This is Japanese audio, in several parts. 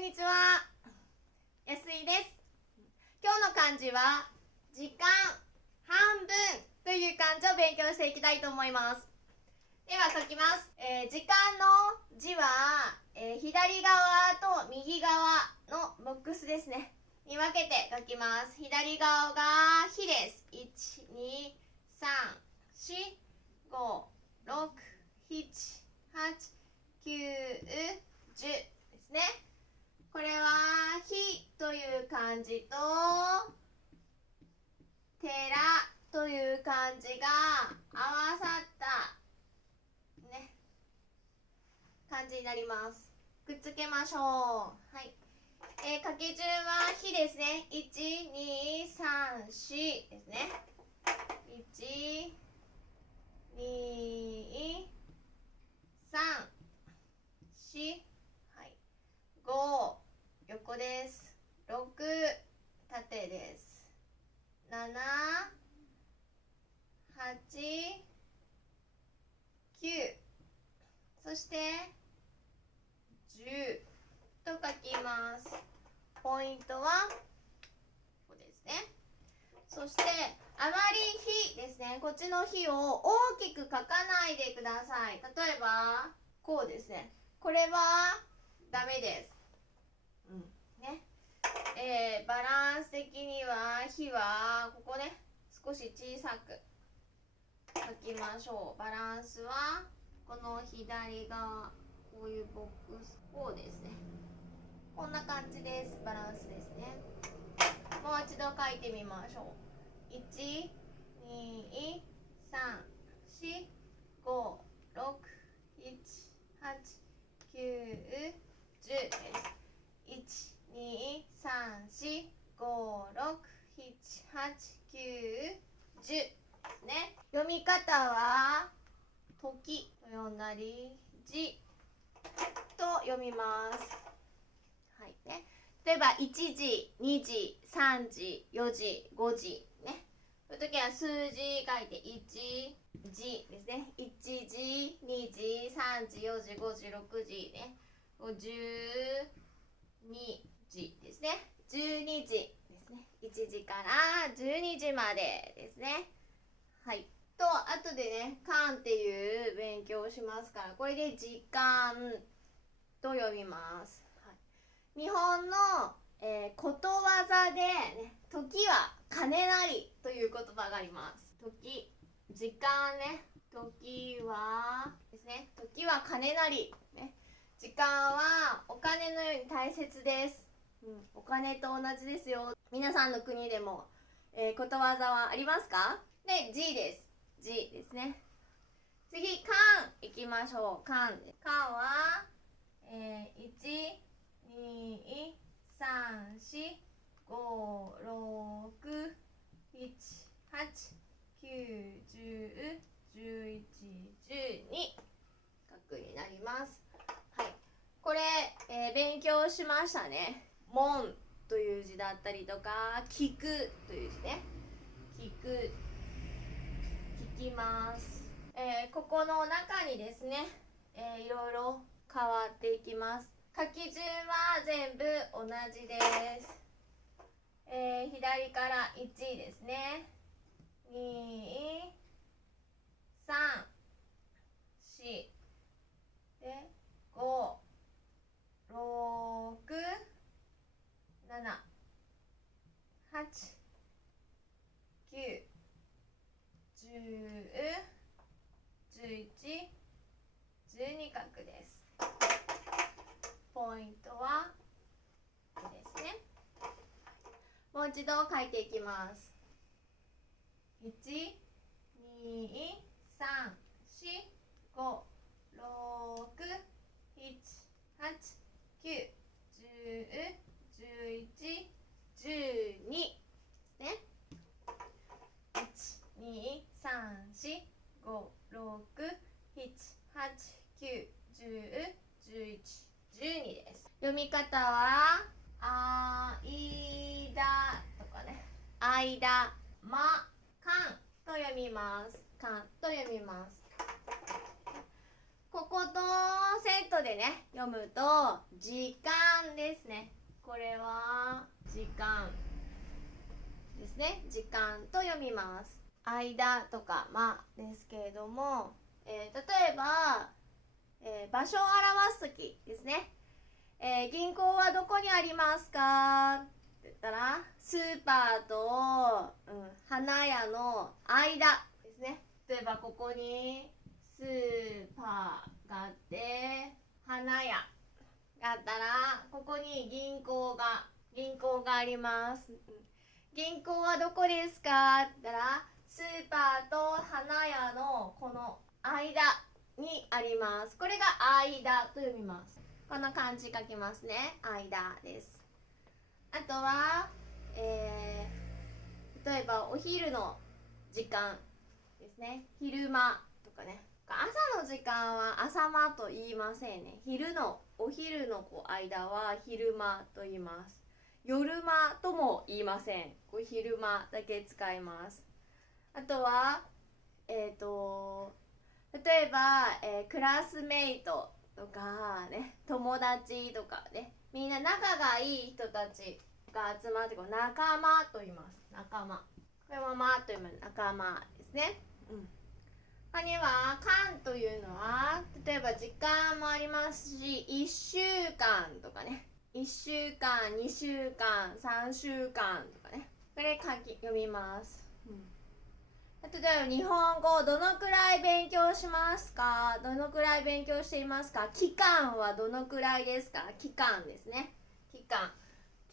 んにちは。安井です。今日の漢字は時間半分という漢字を勉強していきたいと思います。では書きます。時間の字は、左側と右側のボックスですねに分けて書きます。左側が日です。1、2、3、4、5、6、7、8、9、10ですね。これは日という漢字と寺という漢字が合わさったね漢字になります。くっつけましょう。はい。書き順は日ですね。1、2、3、4ですね。1、2、3、4、はい。5、横です。6、縦です。7、8、9、そして10と書きます。ポイントはここですね。そしてあまり日ですね、こっちの日を大きく書かないでください。例えばこうですね。これはダメです。ね。バランス的には日はここね、少し小さく書きましょう。バランスはこの左側、こういうボックス、こうですね。こんな感じです。バランスですね。もう一度書いてみましょう。1、2、3、4、5、6、7、8、9、10です。1、2、3、4、5、6、7、8、9、10ですね。読み方は時と読んだり時と読みます。はいね。例えば1時、2時、3時、4時、5時ね。そういう時は数字書いて1時ですね。1時、2時、3時、4時、5時、6時ね。12時ですね。12時ですね。1時から12時までですね。はい。と、後でね、間っていう勉強をしますから、これで時間と読みます。はい、日本の、ことわざで、ね、時は金なりという言葉があります。時、時間ね、時はですね、時は金なり、ね、時間はお金のように大切です。お金と同じですよ。皆さんの国でも、ことわざはありますか？で、G です。G ですね。次、間いきましょう。間は、1、2、3、4、5、6、7、8、9、10、11、12角になります。はい。これ、勉強しましたね。門という字だったりとか、聞くという字ね。聞く、聞きます。ここの中にですね、いろいろ変わっていきます。書き順は全部同じです。左から1ですね。2、3、4で5、6、7、8、9、10、11、12角です。ポイントはこれですね。もう一度書いていきます。1、2、3、4、5、6、7、8、9、10、11、12ですね。1、2、3、4、5、6、7、8、9、10、11、12です。読み方はあいだとかね。あいだ、ま、かんと読みます。かんと読みます。こことセットでね読むと時間ですね。これは時間ですね。時間と読みます。間とかですけれども、例えば、場所を表すときですね。銀行はどこにありますかって言ったら、スーパーと、花屋の間ですね。例えばここにスーパーがあって花屋があったら、ここに銀行があります。銀行はどこですかって言ったら、スーパーと花屋のこの間にあります。これが間と読みます。こんな感じ書きますね。間です。あとは、例えばお昼の時間ですね。昼間とかね。朝の時間は朝間と言いませんね。お昼の間は昼間と言います。夜間とも言いません。昼間だけ使います。あとは、例えば、クラスメイトとかね、友達とかね、みんな仲がいい人たちが集まって仲間と言います。仲間。これもと言います。仲間ですね。他には間というのは、例えば時間もありますし、1週間とかね、1週間、2週間、3週間とかね、これ読みます。例えば日本語どのくらい勉強しますか？どのくらい勉強していますか？期間はどのくらいですか？期間ですね。期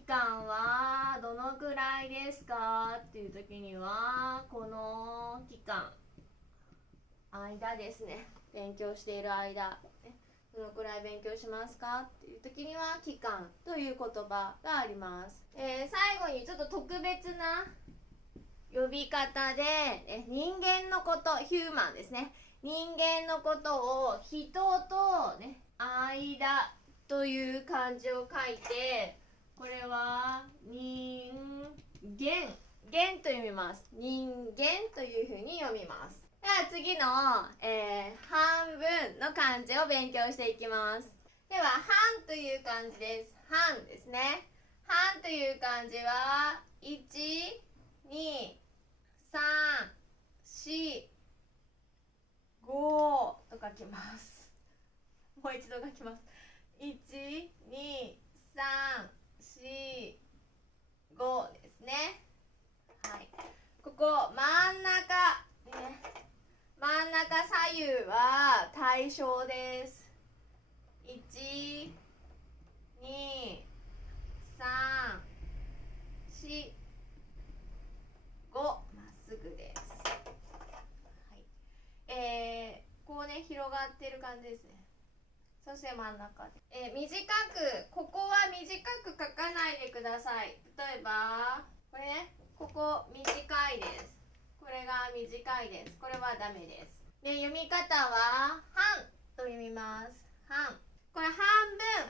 間はどのくらいですかっていう時には、この期間、間ですね。勉強している間、どのくらい勉強しますかっていう時には期間という言葉があります。最後にちょっと特別な呼び方で、人間のこと、ヒューマンですね。人間のことを人とね、間という漢字を書いて、これは人間と読みます。人間というふうに読みます。では次の、半分の漢字を勉強していきます。では半という漢字です。半ですね。半という漢字は1、2、3、4、5と書きます。もう一度書きます。1、2、3、4、5ですね。はい。ここ真ん中、真ん中左右は対称です。1、2、3、4、5、まっすぐです。はい。こうね、広がってる感じですね。そして真ん中で。短く、ここは短く書かないでください。例えば、これね、ここ短いです。これが短いです。これはダメです。で、読み方は、半と読みます。半。これ半分、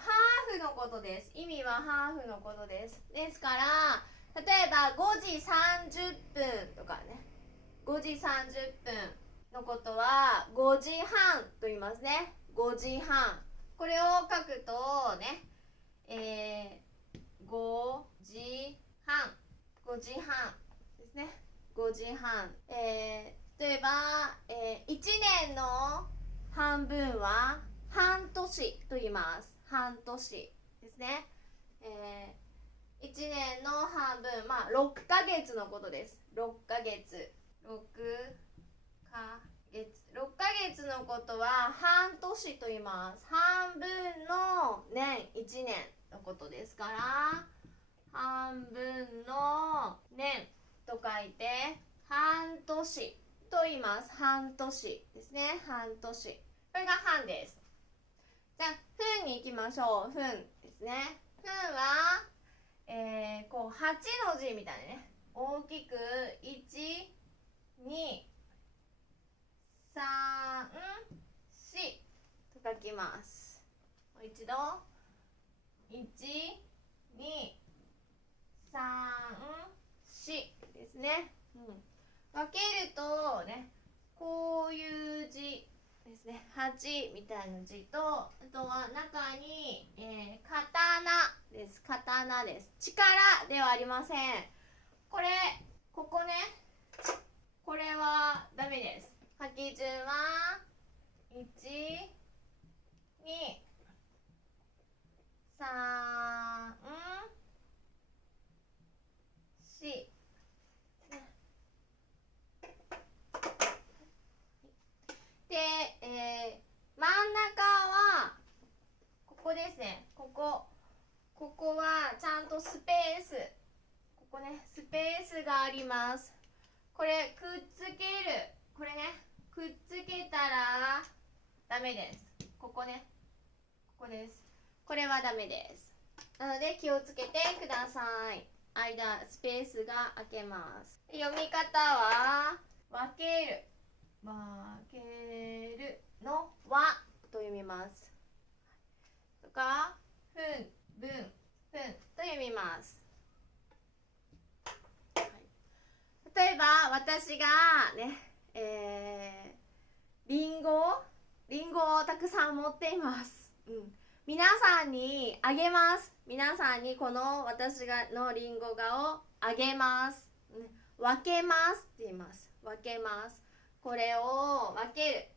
ハーフのことです。意味はハーフのことです。ですから、例えば5時30分とかね、5時30分のことは5時半と言いますね。5時半。これを書くとね、5時半。5時半ですね。5時半。例えば、1年の半分は半年と言います。半年ですね。1年の半分、6ヶ月のことです。6ヶ月。6ヶ月のことは半年と言います。半分の年、1年のことですから、半分の年と書いて半年と言います。半年ですね。半年。これが半です。じゃあ分に行きましょう。分ですね。分は、こう8の字みたいなね、大きく1、2、3、4と書きます。もう一度、1、2、3、4ですね。分けるとね、こういう字ですね、8みたいな字と、あとは中に、刀です。刀です。力ではありません。ここね、これはダメです。書き順は1、2、3、4、で、真ん中はここですね。ここはちゃんとスペース、ここね、スペースがあります。これくっつける、これね、くっつけたらダメです。ここね、ここです。これはダメです。なので気をつけてください。間スペースが空けます。読み方は分ける、分けるの和と読みます。とか、ふん、ぶん、ふんと読みます。例えば私がね、リンゴをたくさん持っています。皆さんにあげます。皆さんにこの私のリンゴをあげます。分けますって言います。分けます。これを分ける。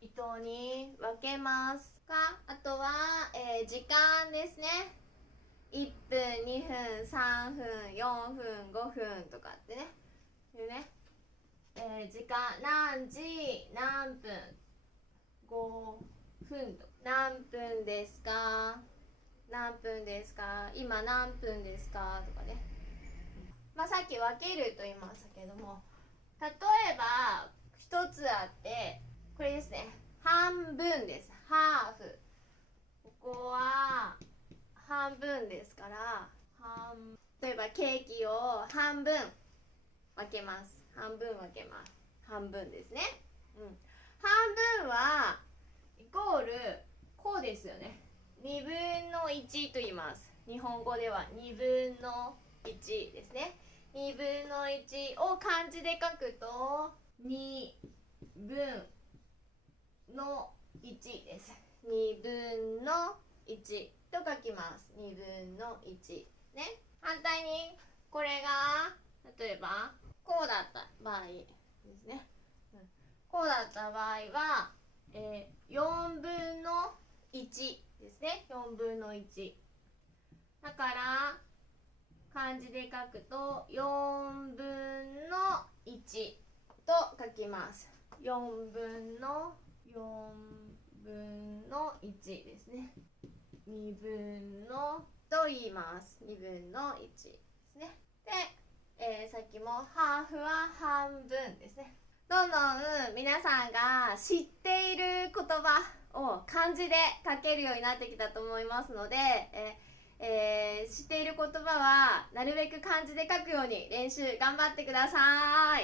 糸に分けますか。あとは、時間ですね。1分、2分、3分、4分、5分とかってね。時間何時何分5分と何分ですか、何分ですか、今何分ですかとかね。さっき分けると言いましたけども、例えば一つあってこれですね、半分です。ハーフ、ここは半分ですから、例えばケーキを半分分けます。半分分けます。半分ですね。半分はイコールこうですよね。2分の1と言います。日本語では2分の1ですね。2分の1を漢字で書くと2分の1です。2分の1と書きます。2分の1ね。反対にこれが例えばこうだった場合ですね。こうだった場合は、4分の1ですね。4分の1だから漢字で書くと4分の1と書きます。4分の1ですね。2分のと言います。2分の1ですね。で、さっきもハーフは半分ですね。どんどん皆さんが知っている言葉を漢字で書けるようになってきたと思いますので、知っている言葉はなるべく漢字で書くように練習頑張ってください。